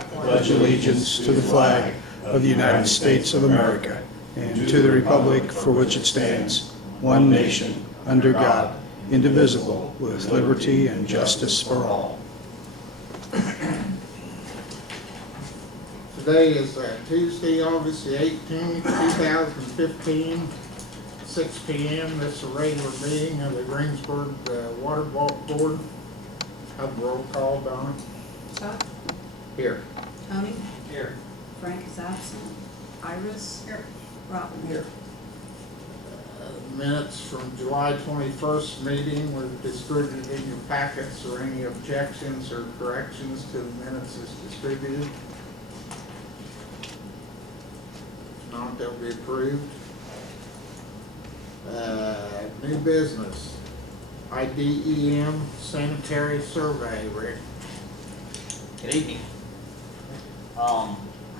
pledge allegiance to the flag of the United States of America and to the republic for which it stands, one nation, under God, indivisible, with liberty and justice for all. Today is Tuesday, August the 18th, 2015, 6 p.m. This is a regular meeting of the Greensburg Water Board. Have a roll call, Donna. Chuck? Here. Tony? Here. Frank is absent. Iris? Here. Robin? Here. Minutes from July 21st meeting were distributed in your packets. Or any objections or corrections to the minutes as distributed? If not, they'll be approved. New business. IDEM sanitary survey, Rick. Good evening. I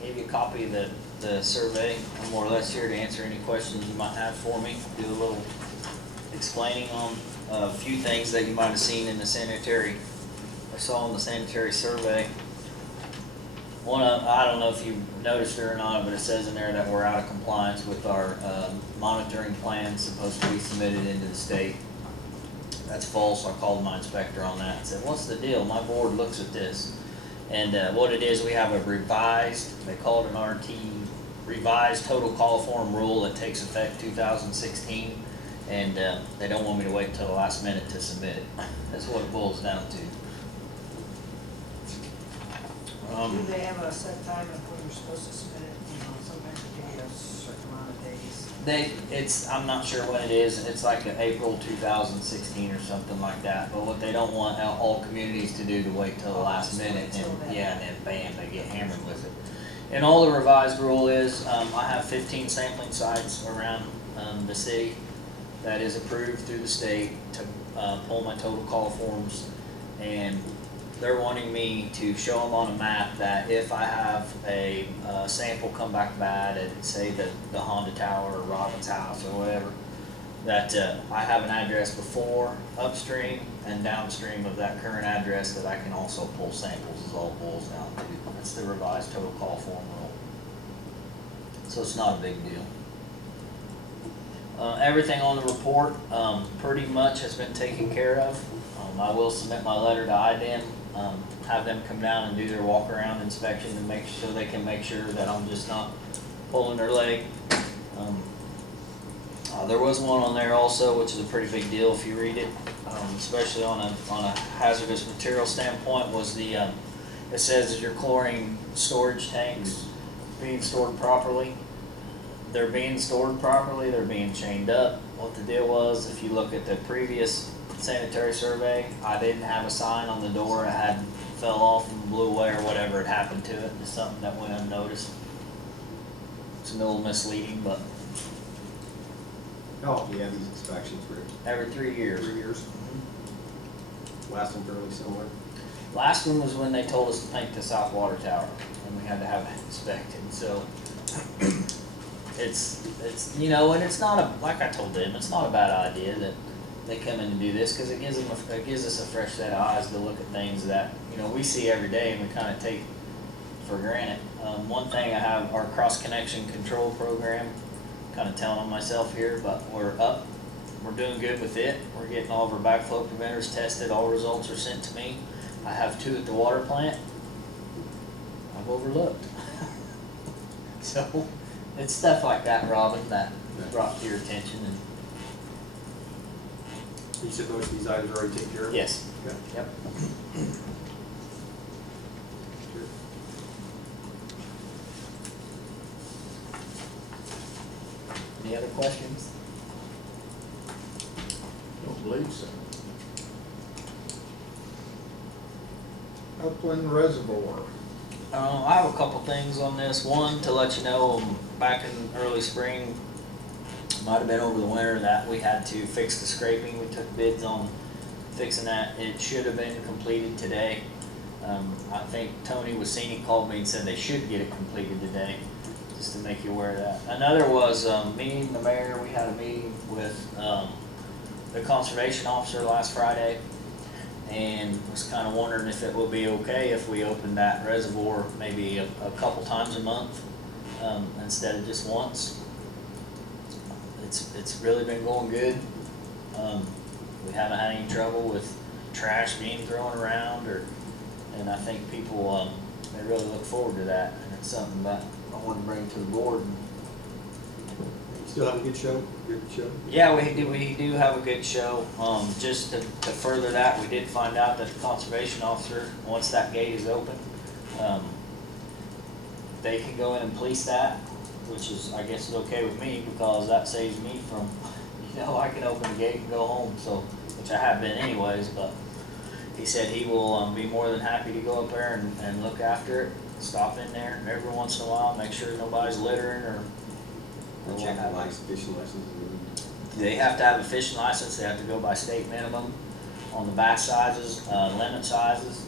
gave you a copy of the survey. I'm more or less here to answer any questions you might have for me. Do a little explaining on a few things that you might have seen in the sanitary, or saw in the sanitary survey. I don't know if you noticed it or not, but it says in there that we're out of compliance with our monitoring plan supposed to be submitted into the state. That's false. I called my inspector on that and said, what's the deal? My board looks at this. And what it is, we have a revised, they call it an RT, revised total call form rule that takes effect 2016. And they don't want me to wait until the last minute to submit it. That's what it boils down to. Do they have a set time of when you're supposed to submit it? You know, sometimes it can be a certain amount of days. I'm not sure when it is. It's like April 2016 or something like that. But what they don't want all communities to do to wait till the last minute, and then bam, they get hammered with it. And all the revised rule is, I have 15 sampling sites around the city that is approved through the state to pull my total call forms, and they're wanting me to show them on a map that if I have a sample come back bad at, say, the Honda Tower or Robin's house or whatever, that I have an address before, upstream, and downstream of that current address that I can also pull samples, is all it boils down to. That's the revised total call form rule. So it's not a big deal. Everything on the report pretty much has been taken care of. I will submit my letter to IDEM, have them come down and do their walk-around inspection to make so they can make sure that I'm just not pulling their leg. There was one on there also, which is a pretty big deal if you read it, especially on a hazardous material standpoint. Was it says that your chlorine storage tanks being stored properly. They're being stored properly. They're being chained up. What the deal was, if you look at the previous sanitary survey, I didn't have a sign on the door. It had fell off and blew away or whatever had happened to it. It's something that went unnoticed. It's a little misleading, but How often do you have these inspections, Rick? every 3 years. 3 years? Last one fairly similar? Last one was when they told us to paint the south water tower, and we had to have it inspected. So it's you know, and it's not like I told them, it's not a bad idea that they come in and do this, because it gives us a fresh set of eyes to look at things that, you know, we see every day and we kind of take for granted. One thing I have, our cross connection control program, kind of telling on myself here, but we're up. We're doing good with it. We're getting all of our backflow preventers tested. All results are sent to me. I have 2 at the water plant. I've overlooked. So it's stuff like that, Robin, that brought to your attention. And You said most of these items are already taken care of? yes. Okay. Yep. Sure. Any other questions? Don't believe so. Upland Reservoir. I have a couple things on this. One, to let you know, back in early spring, might have been over the winter, that we had to fix the scraping. We took bids on fixing that. It should have been completed today. I think Tony Wassini called me and said they should get it completed today, just to make you aware of that. Another was me and the mayor. We had a meeting with the conservation officer last Friday, and was kinda wondering if it would be okay if we opened that reservoir maybe a couple times a month, instead of just once. It's really been going good. We haven't had any trouble with trash being thrown around and I think people, they really look forward to that, and it's something that I want to bring to the board. You still have a good show? Good show? Yeah, we do have a good show. Just to further that, we did find out that the conservation officer, once that gate is open, they can go in and police that, which is, I guess, is okay with me, because that saves me from, I can open the gate and go home, so, which I have been anyways, but he said he will, be more than happy to go up there and look after it, stop in there every once in a while, make sure nobody's littering or what Check have the you. fishing license. They have to have a fishing license, they have to go by state minimum on the bass sizes, limit sizes.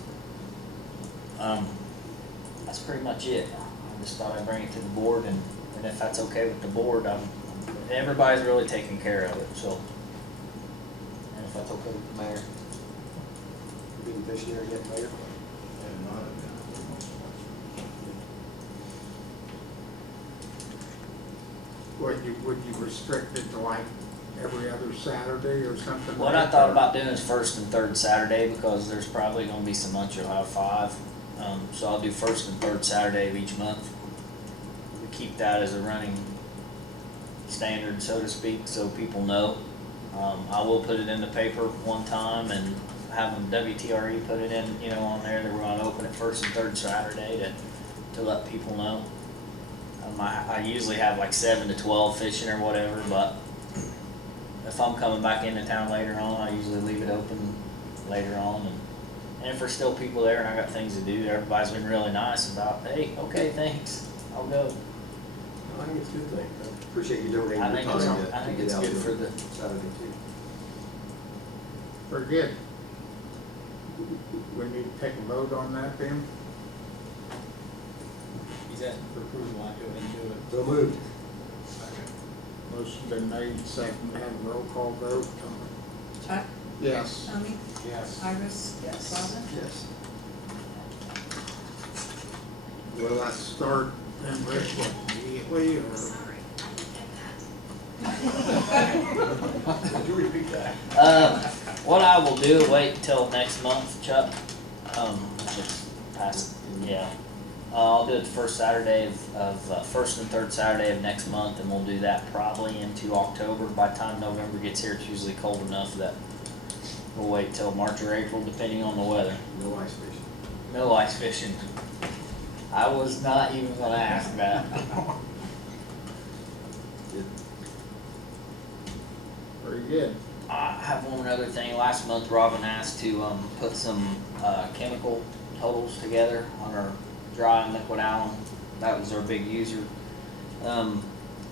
That's pretty much it. I just thought I'd bring it to the board, and if that's okay with the board, everybody's really taking care of it, so. And if that's okay with the mayor. You been fishing there yet, Mayor? Would you restrict it to like every other Saturday or something? What I thought about doing is first and third Saturday, because there's probably gonna be some months you'll have 5. So I'll do first and third Saturday of each month. We keep that as a running standard, so to speak, so people know. I will put it in the paper one time and have them WTRE put it in, on there that we're gonna open it first and third Saturday to let people know. I usually have like 7 to 12 fishing or whatever, but if I'm coming back into town later on, I usually leave it open later on, and if there's still people there and I got things to do, everybody's been really nice about, hey, okay, thanks, I'll go. I think it's a good thing. I appreciate you donating I your think time it's- to I think get it's out good there for the- Saturday too. Very good. We need to take a vote on that then? He's asking for approval, I go ahead and do it. So moved. Motion been made, second, have a roll call vote. Chuck, Yes. Tommy, Yes. Iris, Yes. Robin. Yes. Will that start then, Rick, immediately, or? Could you repeat that? What I will do, wait until next month, Chuck, just past, yeah. I'll do it the first Saturday of first and third Saturday of next month, and we'll do that probably into October. By the time November gets here, it's usually cold enough that we'll wait till March or April, depending on the weather. No ice fishing. No ice fishing. I was not even gonna ask that. Good. Very good. I have one other thing. Last month, Robin asked to put some chemical totals together on our dry and liquid alum. That was our big user.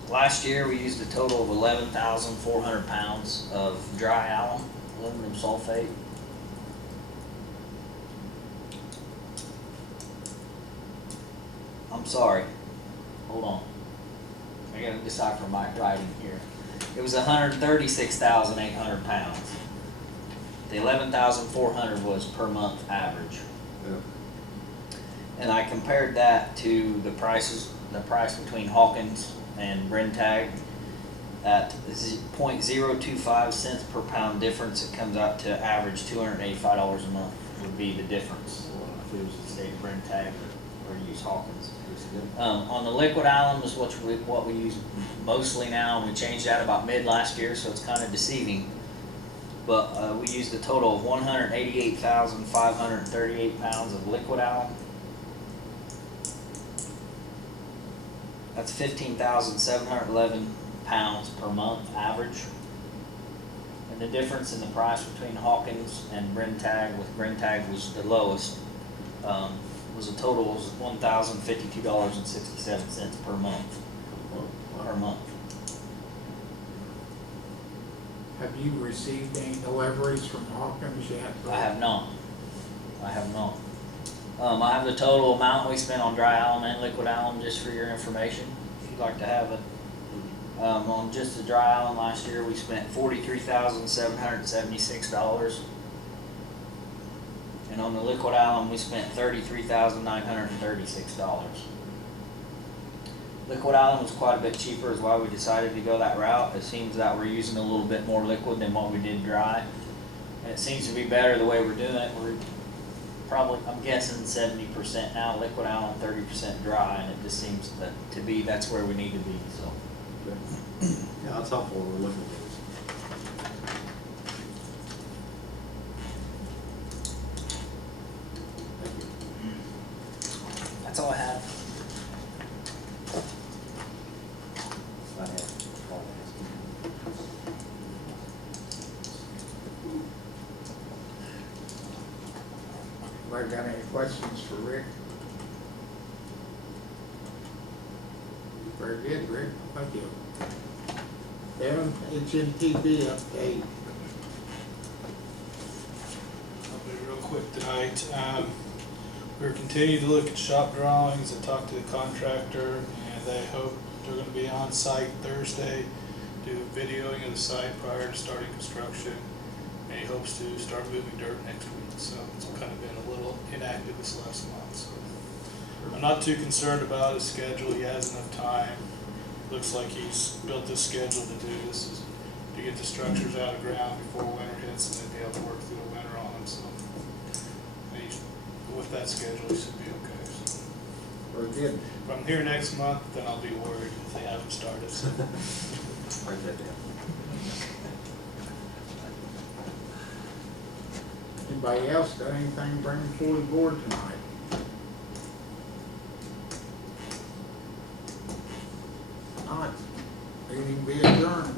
Last year, we used a total of 11,400 pounds of dry alum, aluminum sulfate. I'm sorry. Hold on. I gotta decipher my writing here. It was 136,800 pounds. The 11,400 was per month average. Yeah. And I compared that to the price between Hawkins and Brentag at 0.025 cents per pound difference. It comes out to average $285 a month would be the difference if it was to stay Brentag or use Hawkins. On the liquid alum is what we use mostly now, and we changed that about mid last year, so it's kind of deceiving. But we used a total of 188,538 pounds of liquid alum. That's 15,711 pounds per month average. And the difference in the price between Hawkins and Brentag, with Brentag was the lowest, was a total of $1,052.67 per month. Per month. Have you received any deliveries from Hawkins yet? I have not. I have not. I have the total amount we spent on dry alum and liquid alum, just for your information, if you'd like to have it. On just the dry alum last year, we spent $43,776. And on the liquid alum, we spent $33,936. Liquid alum was quite a bit cheaper, is why we decided to go that route. It seems that we're using a little bit more liquid than what we did dry. And it seems to be better the way we're doing it. We're probably, I'm guessing 70% now liquid alum, 30% dry, and it just seems to be, that's where we need to be, so. Yeah, that's helpful when we're looking at things. Thank you. That's all I have. I have all Anybody got any questions for Rick? Very good, Rick, thank you. Evan, HNTB update. I'll be real quick tonight. We're continuing to look at shop drawings. I talked to the contractor and they hope they're gonna be on site Thursday, do videoing of the site prior to starting construction. And he hopes to start moving dirt next week, so it's kind of been a little inactive this last month, so. I'm not too concerned about his schedule. He has enough time. Looks like he's built this schedule to do this, is to get the structures out of ground before winter hits and then be able to work through the winter on them, so. With that schedule, he should be okay, so. Very good. If I'm here next month, then I'll be worried if they haven't started, so. Write that down. Anybody else got anything to bring before the board tonight? Not, meeting be adjourned.